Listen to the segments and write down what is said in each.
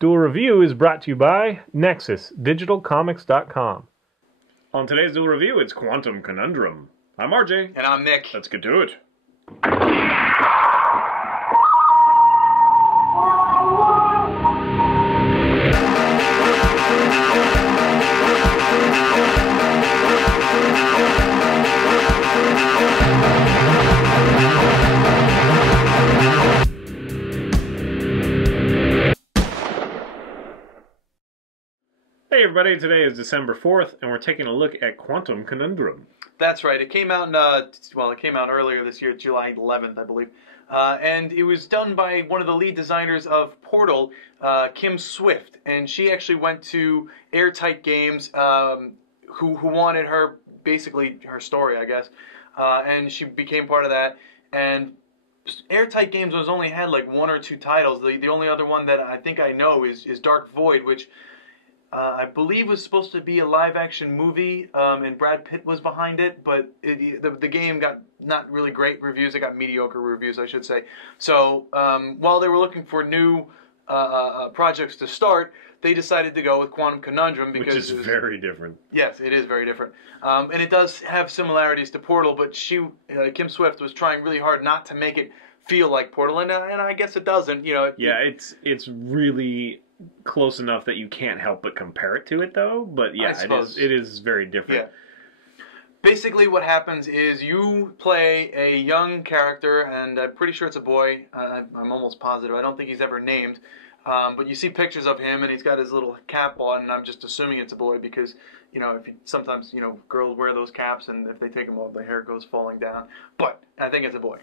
Duel Review is brought to you by NexusDigitalComics.com. On today's Duel Review, it's Quantum Conundrum. I'm RJ. And I'm Nick. Let's get to it. Hey everybody, today is December 4th, and we're taking a look at Quantum Conundrum. That's right. It came out it came out earlier this year, July 11th, I believe. And it was done by one of the lead designers of Portal, Kim Swift. And she actually went to Airtight Games, who wanted her, basically her story, I guess. And she became part of that. And Airtight Games has only had like one or two titles. The only other one that I think I know is Dark Void, which I believe was supposed to be a live-action movie, and Brad Pitt was behind it, but the game got not really great reviews. It got mediocre reviews, I should say. So while they were looking for new projects to start, they decided to go with Quantum Conundrum because Which is very different. Yes, it is very different, and it does have similarities to Portal. But Kim Swift was trying really hard not to make it feel like Portal, and I guess it doesn't. Yeah, it's really close enough that you can't help but compare it to it, though. But yeah, it is very different. Yeah. Basically, what happens is you play a young character, and I'm pretty sure it's a boy. I'm almost positive. I don't think he's ever named. But you see pictures of him, and he's got his little cap on, and I'm just assuming it's a boy because, sometimes girls wear those caps, and if they take them off, the hair goes falling down. But I think it's a boy.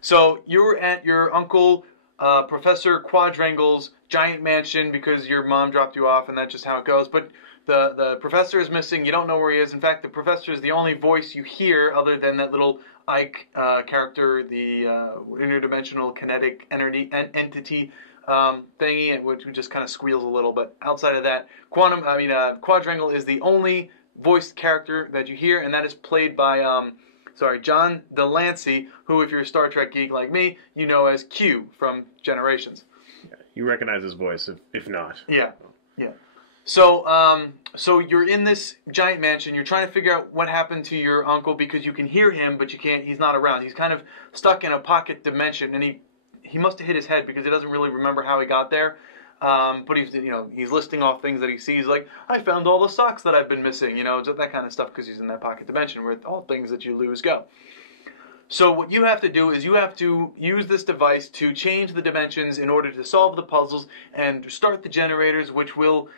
So you're at your uncle Professor Quadrangle's giant mansion because your mom dropped you off, and that's just how it goes. But the professor is missing. You don't know where he is. In fact, the professor is the only voice you hear other than that little Ike character, the interdimensional kinetic entity thingy, which just kind of squeals a little. But outside of that, Quadrangle is the only voiced character that you hear, and that is played by John Delancey, who, if you're a Star Trek geek like me, you know as Q from Generations. Yeah, you recognize his voice, if not. Yeah. So you're in this giant mansion. You're trying to figure out what happened to your uncle because you can hear him, but you can't. He's not around. He's kind of stuck in a pocket dimension, and he must have hit his head because he doesn't really remember how he got there. But he's listing off things that he sees, like, I found all the socks that I've been missing, that kind of stuff, because he's in that pocket dimension where all things that you lose go. So what you have to do is you have to use this device to change the dimensions in order to solve the puzzles and start the generators, which will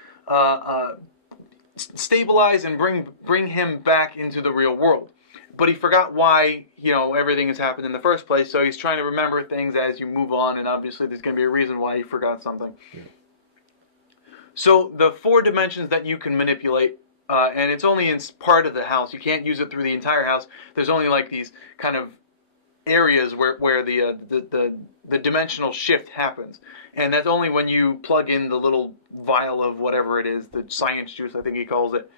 stabilize and bring him back into the real world. But he forgot why, everything has happened in the first place, so he's trying to remember things as you move on, and obviously there's going to be a reason why he forgot something. Yeah. So the 4 dimensions that you can manipulate, and it's only in part of the house. You can't use it through the entire house. There's only like these kind of areas where the dimensional shift happens. And that's only when you plug in the little vial of whatever it is, the science juice, I think he calls it.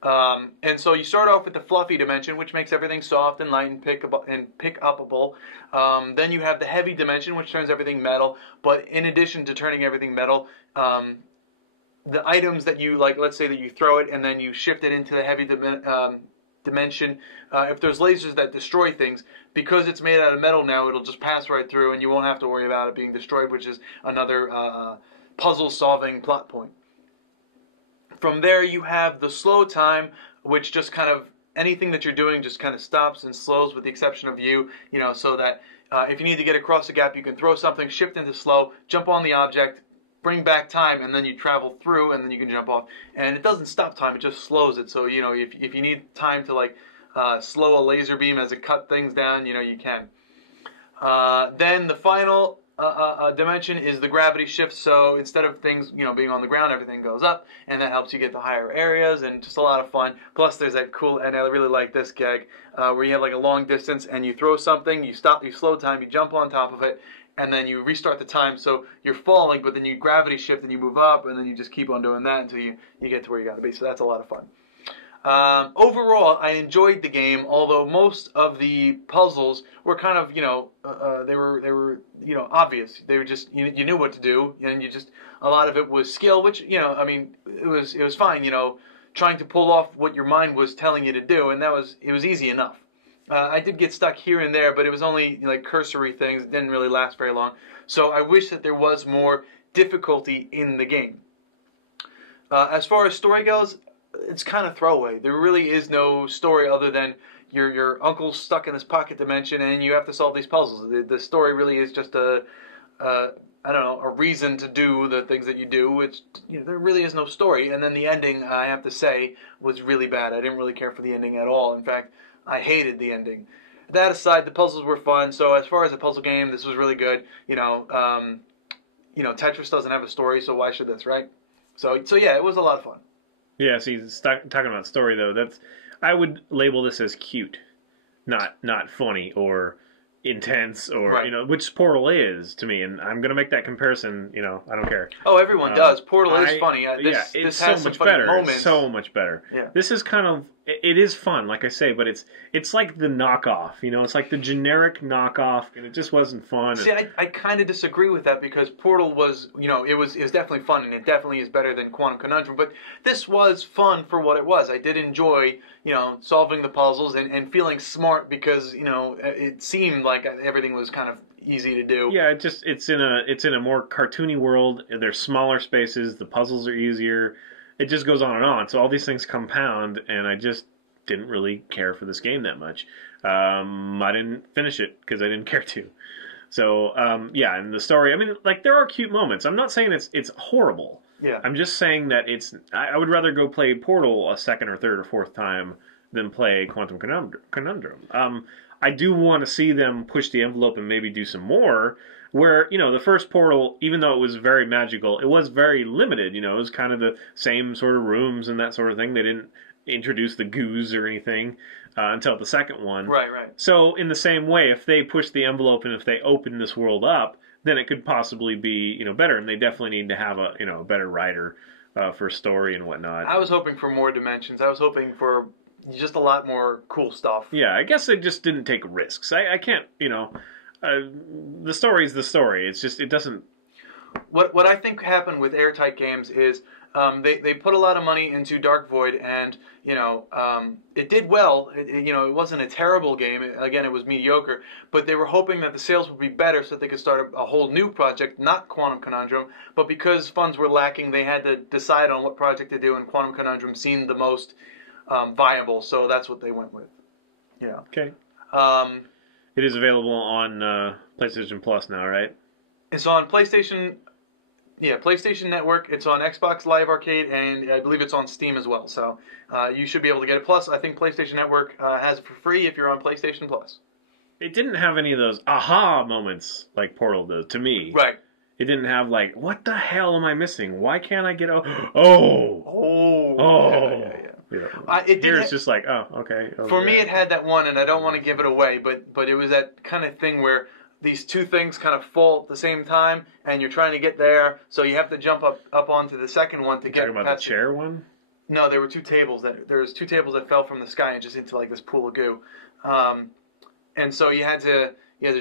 And so you start off with the fluffy dimension, which makes everything soft and light and pick-upable. Then you have the heavy dimension, which turns everything metal. But in addition to turning everything metal, the items that you, like, let's say that you throw it and then you shift it into the heavy dimension. If there's lasers that destroy things, because it's made out of metal now, it'll just pass right through and you won't have to worry about it being destroyed, which is another puzzle-solving plot point. From there, you have the slow time, which just kind of, anything that you're doing just kind of stops and slows with the exception of you, so that if you need to get across a gap, you can throw something, shift into slow, jump on the object, bring back time, and then you travel through, and then you can jump off. And it doesn't stop time, it just slows it. So, if you need time to, slow a laser beam as it cut things down, you can. Then the final dimension is the gravity shift. So instead of things, being on the ground, everything goes up, and that helps you get to higher areas, and just a lot of fun. Plus, there's that cool, and I really like this gag, where you have like a long distance, and you throw something, you stop, you slow time, you jump on top of it, and then you restart the time. So you're falling, but then you gravity shift, and you move up, and then you just keep on doing that until you get to where you got to be. So that's a lot of fun. Overall, I enjoyed the game, although most of the puzzles were kind of, they were obvious. They were just, you knew what to do, and a lot of it was skill, which, I mean, it was fine, trying to pull off what your mind was telling you to do, and it was easy enough. I did get stuck here and there, but it was only like cursory things. It didn't really last very long. So I wish that there was more difficulty in the game. As far as story goes, it's kind of throwaway. There really is no story other than your uncle's stuck in this pocket dimension and you have to solve these puzzles. The story really is just a reason to do the things that you do, which, there really is no story. And then the ending, I have to say, was really bad. I didn't really care for the ending at all. In fact, I hated the ending. That aside, the puzzles were fun. So as far as a puzzle game, this was really good. Tetris doesn't have a story, so why should this, right? So yeah, it was a lot of fun. Yeah, see, talking about story though, I would label this as cute, not funny or intense or right. Which Portal is to me, and I'm gonna make that comparison. I don't care. Oh, everyone does. Portal is funny. This so has much some better. Moments. It's so much better. Yeah. This is kind of it is fun, like I say, but it's like the knockoff. It's like the generic knockoff, and it just wasn't fun. See, I kind of disagree with that because Portal was, it was definitely fun, and it definitely is better than Quantum Conundrum. But this was fun for what it was. I did enjoy, solving the puzzles and feeling smart because, it seemed like everything was kind of easy to do. Yeah, it's in a more cartoony world. There's smaller spaces. The puzzles are easier. It just goes on and on. So all these things compound, and I just didn't really care for this game that much. I didn't finish it because I didn't care to. So and the story. I mean, like there are cute moments. I'm not saying it's horrible. Yeah. I'm just saying that I would rather go play Portal a second or third or fourth time than play Quantum Conundrum. I do want to see them push the envelope and maybe do some more. Where, the first Portal, even though it was very magical, it was very limited. It was kind of the same sort of rooms and that sort of thing. They didn't introduce the goos or anything until the second one. Right. So in the same way, if they push the envelope and if they open this world up, then it could possibly be, better. And they definitely need to have a better writer for story and whatnot. I was hoping for more dimensions. I was hoping for just a lot more cool stuff. Yeah, I guess they just didn't take risks. I can't, the story is the story. It's just, it doesn't... What I think happened with Airtight Games is they put a lot of money into Dark Void, and it did well. It wasn't a terrible game. Again, it was mediocre, but they were hoping that the sales would be better so that they could start a whole new project, not Quantum Conundrum. But because funds were lacking, they had to decide on what project to do, and Quantum Conundrum seemed the most viable, so that's what they went with. Yeah. Okay. It is available on PlayStation Plus now, right? It's on PlayStation Network. It's on Xbox Live Arcade, and I believe it's on Steam as well. So you should be able to get it. Plus, I think PlayStation Network has it for free if you're on PlayStation Plus. It didn't have any of those aha moments like Portal does, to me. Right. It didn't have like, what the hell am I missing? Why can't I get... Yeah. It's just like, oh, okay. For me, it had that one, and I don't want to give it away, but it was that kind of thing where these two things kind of fall at the same time, and you're trying to get there, so you have to jump up onto the second one to get talking about the chair one? No, there were two tables that fell from the sky and just into like this pool of goo, and so you had to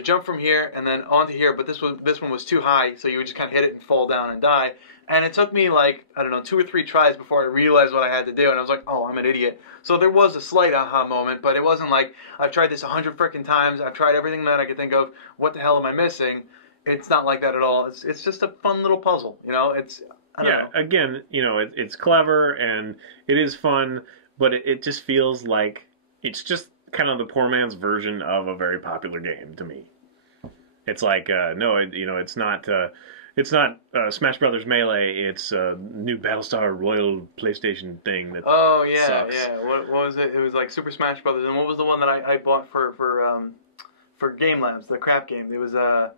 jump from here and then onto here, but this one was too high, so you would just kind of hit it and fall down and die. And it took me 2 or 3 tries before I realized what I had to do, and I was like, oh, I'm an idiot. So there was a slight aha moment, but it wasn't like, I've tried this 100 frickin' times, I've tried everything that I could think of, what the hell am I missing? It's not like that at all. It's just a fun little puzzle, I don't know. Again, it's clever, and it is fun, but it just feels like it's just kind of the poor man's version of a very popular game to me. It's like, it's not... It's not Smash Brothers Melee. It's a new Battlestar Royal PlayStation thing that sucks. Yeah. What was it? It was like Super Smash Brothers. And what was the one that I bought for Game Labs, the crap game? It was the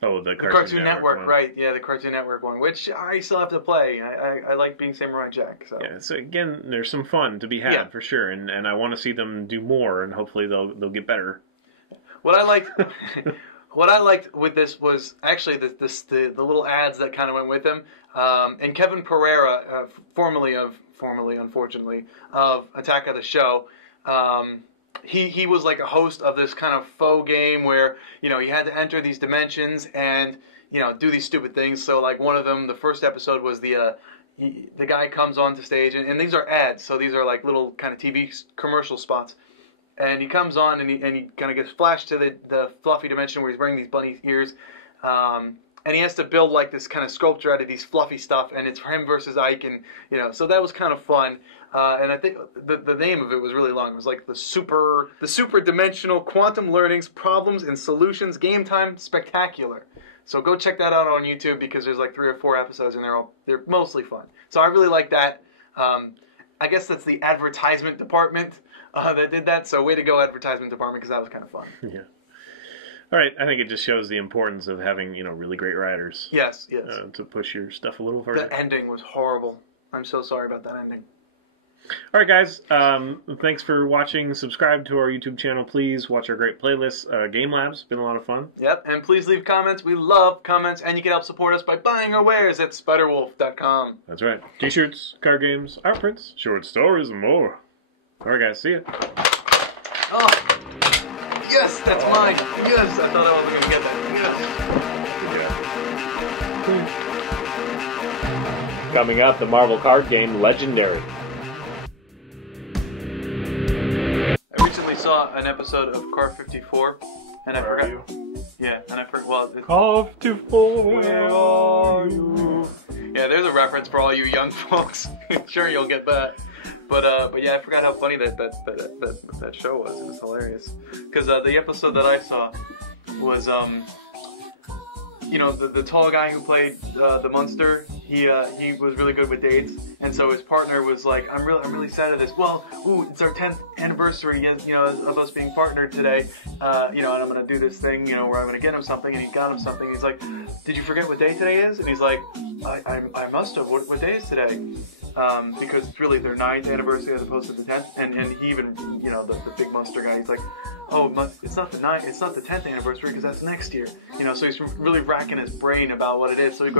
Cartoon Network one. Right? Yeah, the Cartoon Network one, which I still have to play. I like being Samurai Jack. So yeah. So again, there's some fun to be had for sure, and I want to see them do more, and hopefully they'll get better. What I liked. What I liked with this was actually the little ads that kind of went with them. And Kevin Pereira, formerly, unfortunately, of Attack of the Show, he was like a host of this kind of faux game where, you know, you had to enter these dimensions and, you know, do these stupid things. So like one of them, the first episode was the guy comes onto stage, and these are ads, so these are like little kind of TV commercial spots. And he comes on, and he kind of gets flashed to the fluffy dimension where he's wearing these bunny ears. And he has to build like this kind of sculpture out of these fluffy stuff, and it's him versus Ike, and you know, so that was kind of fun. And I think the name of it was really long. It was like the super dimensional quantum learnings, problems and solutions, game time spectacular. So go check that out on YouTube because there's like 3 or 4 episodes, and they're mostly fun. So I really like that. I guess that's the advertisement department that did that. So way to go, advertisement department, because that was kind of fun. Yeah. All right, I think it just shows the importance of having, you know, really great writers. Yes. To push your stuff a little further. The ending was horrible. I'm so sorry about that ending. All right, guys. Thanks for watching. Subscribe to our YouTube channel, please. Watch our great playlists. Game Lab's been a lot of fun. Yep, and please leave comments. We love comments, and you can help support us by buying our wares at spiderwolf.com. That's right. T-shirts, card games, art prints, short stories, and more. All right, guys. See ya. Oh, yes, that's mine. Yes, I thought I wasn't going to get that. Yes. Coming up, the Marvel card game Legendary. I recently saw an episode of Car 54, and I forgot. Yeah, and I forgot. Well, Car 54. Where are you? Yeah, there's a reference for all you young folks. Sure, you'll get that. But yeah, I forgot how funny that show was. It was hilarious. Because the episode that I saw was you know, the tall guy who played the monster. He was really good with dates, and so his partner was like, I'm really sad at this. Well, it's our 10th anniversary, you know, of us being partnered today. You know, and I'm gonna do this thing, you know, where I'm gonna get him something, and he got him something. He's like, did you forget what day today is? And he's like, I must have. What day is today? Because it's really their 9th anniversary as opposed to the 10th. And he even, you know, the big monster guy, he's like, oh, it's not the 9th, it's not the 10th anniversary because that's next year. You know, so he's really racking his brain about what it is. So he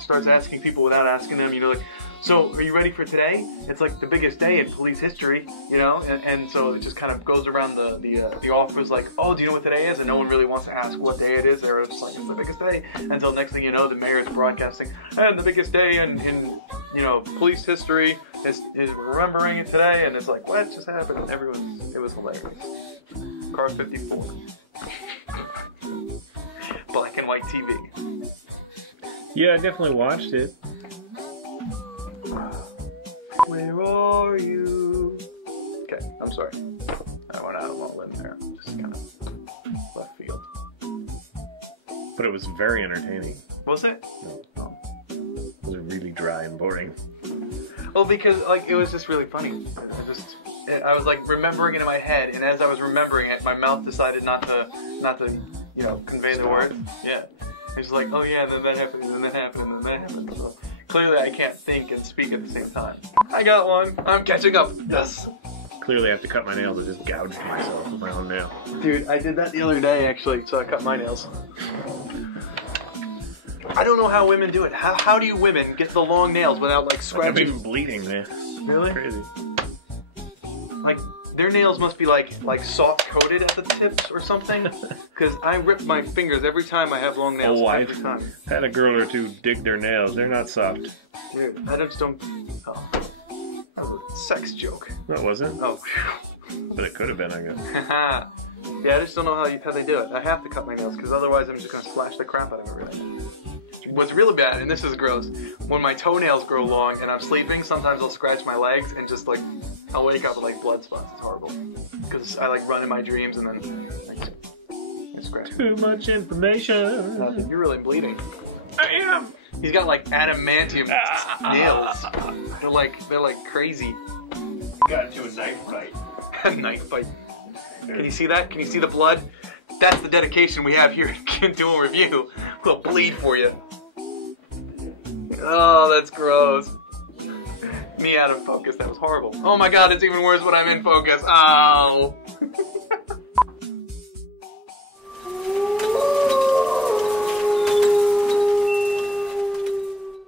starts asking people without asking them, you know, like, so are you ready for today? It's like the biggest day in police history, you know, and so it just kind of goes around the office like, oh, do you know what today is? And no one really wants to ask what day it is. They're just like, it's the biggest day. Until next thing you know, the mayor is broadcasting, and the biggest day in you know, police history is remembering it today, and it's like, what just happened? And it was hilarious. Car 54. Black and white TV. Yeah, I definitely watched it. Where are you? Okay, I'm sorry. I went out on a limb there. Just kind of left field. But it was very entertaining. Was it? No. It was really dry and boring. Well, because like it was just really funny. I was like remembering it in my head, and as I was remembering it, my mouth decided not to, you know, convey the words. Yeah. It's like, oh yeah, and then that happened, and then that happened, and then that happened. So clearly, I can't think and speak at the same time. I got one. I'm catching up. Yes. Clearly, I have to cut my nails. I just gouged myself with my own nail. Dude, I did that the other day actually, so I cut my nails. I don't know how women do it. How do you women get the long nails without like scratching? I'm even bleeding, man. Really? Crazy. Like their nails must be like soft coated at the tips or something. Because I rip my fingers every time I have long nails. Every time. I've had a girl or two dig their nails. They're not soft. Dude, I just don't. Oh, that was a sex joke. That wasn't. Oh. But it could have been, I guess. Yeah, I just don't know how they do it. I have to cut my nails because otherwise I'm just gonna slash the crap out of everything. What's really bad, and this is gross, when my toenails grow long and I'm sleeping, sometimes I'll scratch my legs and just like, I'll wake up with like blood spots. It's horrible. Because I like run in my dreams and then I scratch. Too much information. Nothing. You're really bleeding. I am. He's got like adamantium nails. They're like crazy. Got into a knife fight. A knife fight. Can you see that? Can you see the blood? That's the dedication we have here at Duel Review. We'll bleed for you. Oh, that's gross. Me out of focus. That was horrible. Oh my god, it's even worse when I'm in focus. Oh.